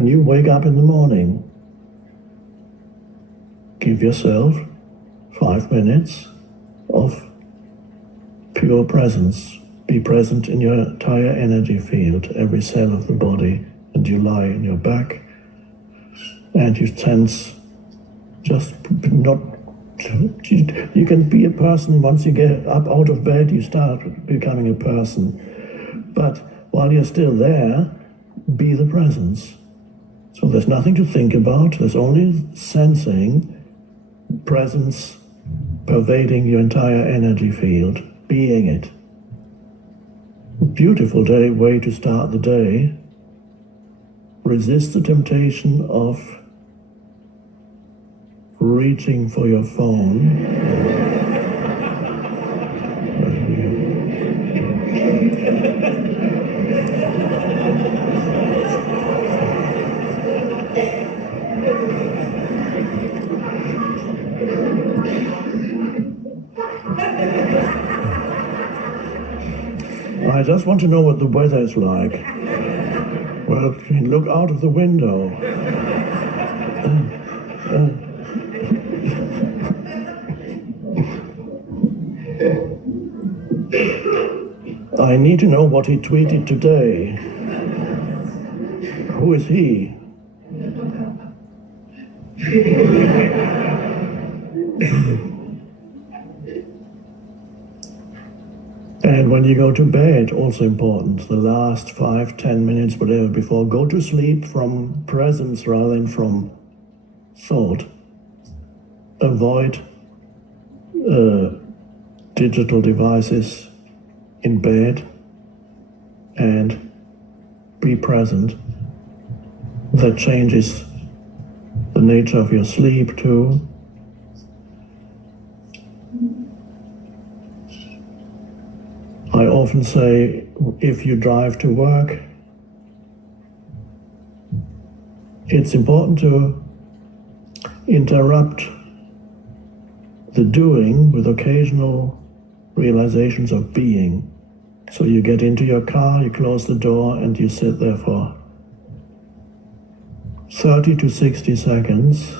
When you wake up in the morning, give yourself 5 minutes of pure presence. Be present in your entire energy field, every cell of the body, and you lie on your back, and you sense just not. You can be a person once you get up out of bed, you start becoming a person. But while you're still there, be the presence. So there's nothing to think about, there's only sensing, presence pervading your entire energy field, being it. Beautiful way to start the day. Resist the temptation of reaching for your phone. I just want to know what the weather is like. Well, look out of the window. I need to know what he tweeted today. Who is he? And when you go to bed, also important, the last 5-10 minutes, whatever, before, go to sleep from presence rather than from thought. Avoid digital devices in bed and be present. That changes the nature of your sleep too. I often say, if you drive to work, it's important to interrupt the doing with occasional realizations of being. So you get into your car, you close the door, and you sit there for 30 to 60 seconds,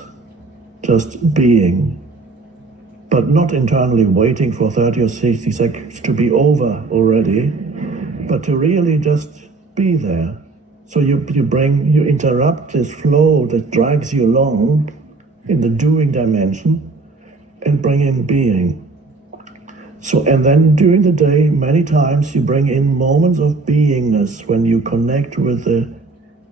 just being. But not internally waiting for 30 or 60 seconds to be over already, but to really just be there. So you interrupt this flow that drags you along in the doing dimension and bring in being. So, and then during the day, many times you bring in moments of beingness when you connect with the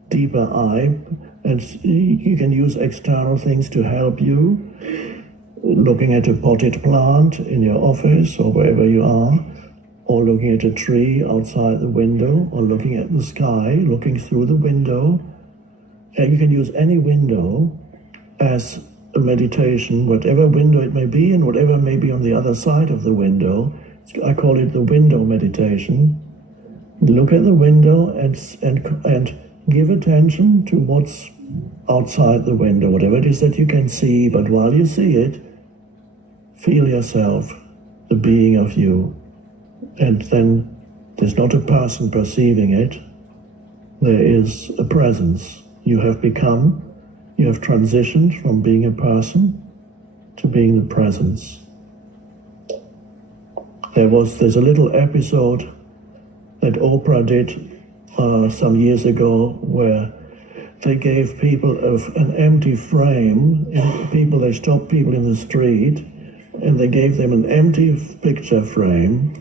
deeper I, and you can use external things to help you. Looking at a potted plant in your office or wherever you are, or looking at a tree outside the window, or looking at the sky, looking through the window. And you can use any window as a meditation, whatever window it may be and whatever may be on the other side of the window. I call it the window meditation. Look at the window and give attention to what's outside the window, whatever it is that you can see, but while you see it, feel yourself, the being of you. And then there's not a person perceiving it, there is a presence. You have transitioned from being a person to being the presence. There's a little episode that Oprah did some years ago where they gave people an empty frame, they stopped people in the street, and they gave them an empty picture frame.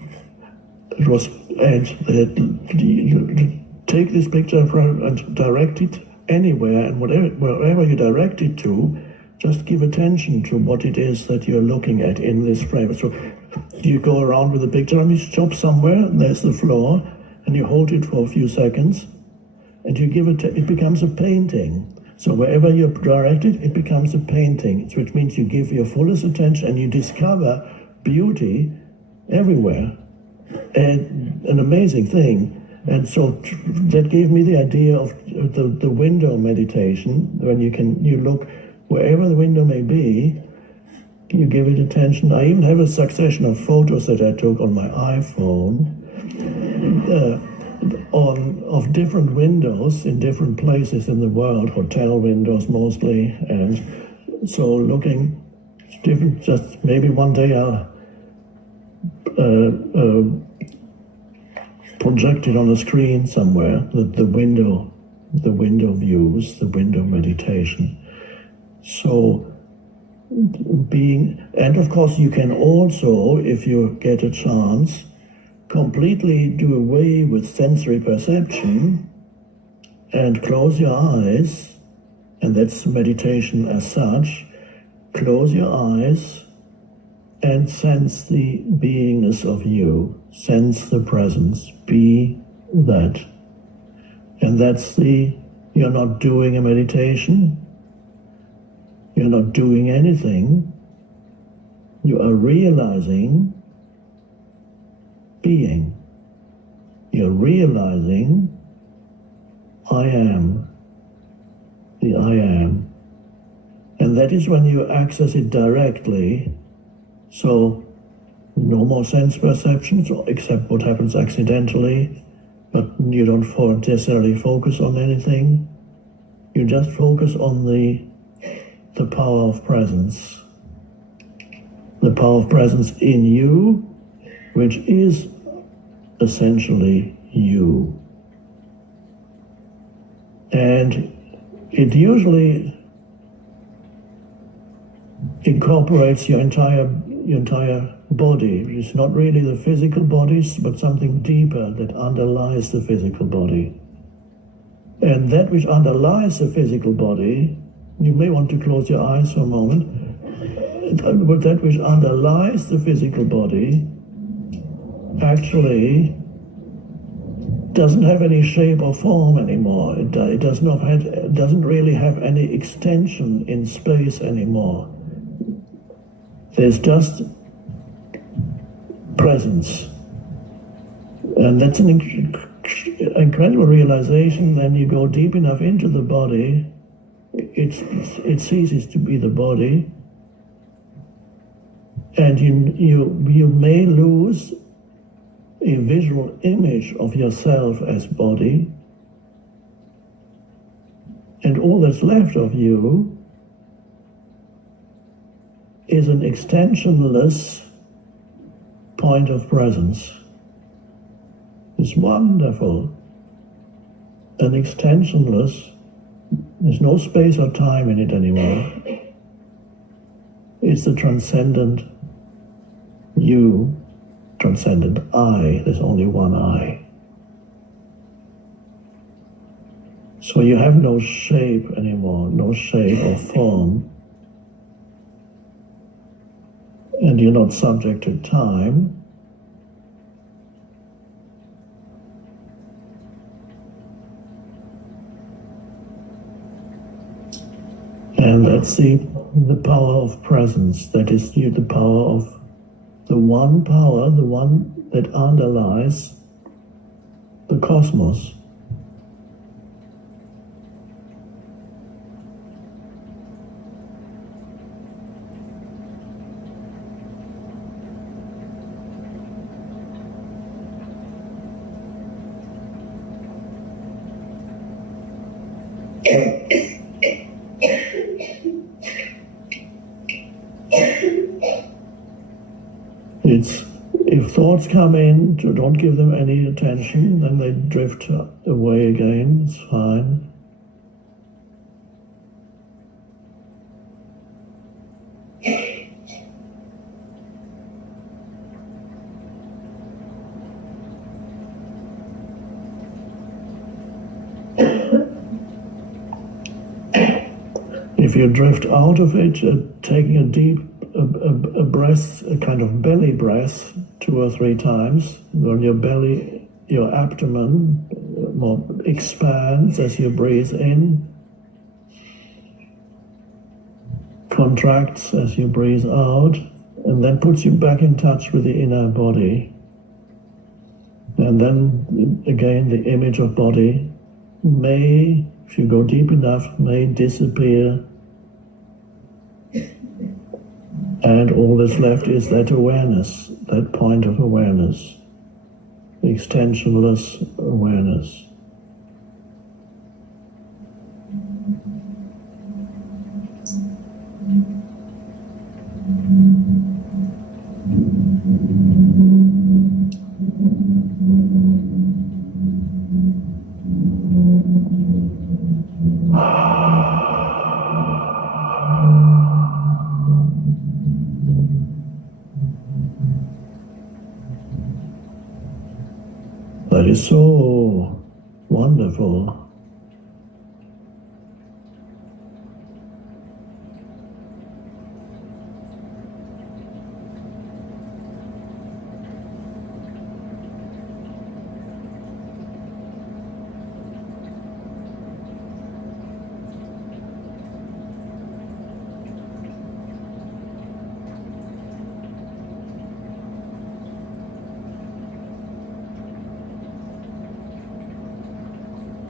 It was, and they take this picture frame and direct it anywhere, and wherever you direct it to, just give attention to what it is that you're looking at in this frame. So you go around with the picture and you stop somewhere, and there's the floor, and you hold it for a few seconds, and you give it becomes a painting. So wherever you direct it, it becomes a painting, which means you give your fullest attention and you discover beauty everywhere. And an amazing thing. And so that gave me the idea of the window meditation, when you look wherever the window may be, you give it attention. I even have a succession of photos that I took on my iPhone. of different windows in different places in the world, hotel windows mostly, and so looking different. Just maybe one day I'll project it on a screen somewhere. The window views, the window meditation. So being, and of course you can also, if you get a chance, completely do away with sensory perception and close your eyes, and that's meditation as such. Close your eyes and sense the beingness of you, sense the presence, be that. And that's you're not doing a meditation, you're not doing anything, you are realizing being. You're realizing I am, the I am. And that is when you access it directly, so no more sense perceptions, except what happens accidentally, but you don't necessarily focus on anything. You just focus on the power of presence. The power of presence in you, which is essentially you. And it usually incorporates your entire body. It's not really the physical body, but something deeper that underlies the physical body. And that which underlies the physical body, you may want to close your eyes for a moment, but that which underlies the physical body actually doesn't have any shape or form anymore. It doesn't really have any extension in space anymore. There's just presence. And that's an incredible realization. Then you go deep enough into the body, it ceases to be the body, and you may lose a visual image of yourself as body, and all that's left of you is an extensionless point of presence. It's wonderful. An extensionless, there's no space or time in it anymore. It's the transcendent you, transcendent I. There's only one I. So you have no shape anymore, no shape or form. And you're not subject to time. And that's the power of presence. That is the power of the one that underlies the cosmos. If thoughts come in, don't give them any attention, then they drift away again, it's fine. If you drift out of it, taking a deep breath, a kind of belly breath, 2 or 3 times, when your belly, your abdomen more expands as you breathe in, contracts as you breathe out, and then puts you back in touch with the inner body. And then again, the image of body may, if you go deep enough, may disappear. And all that's left is that awareness, that point of awareness. extensionless awareness. That is so wonderful.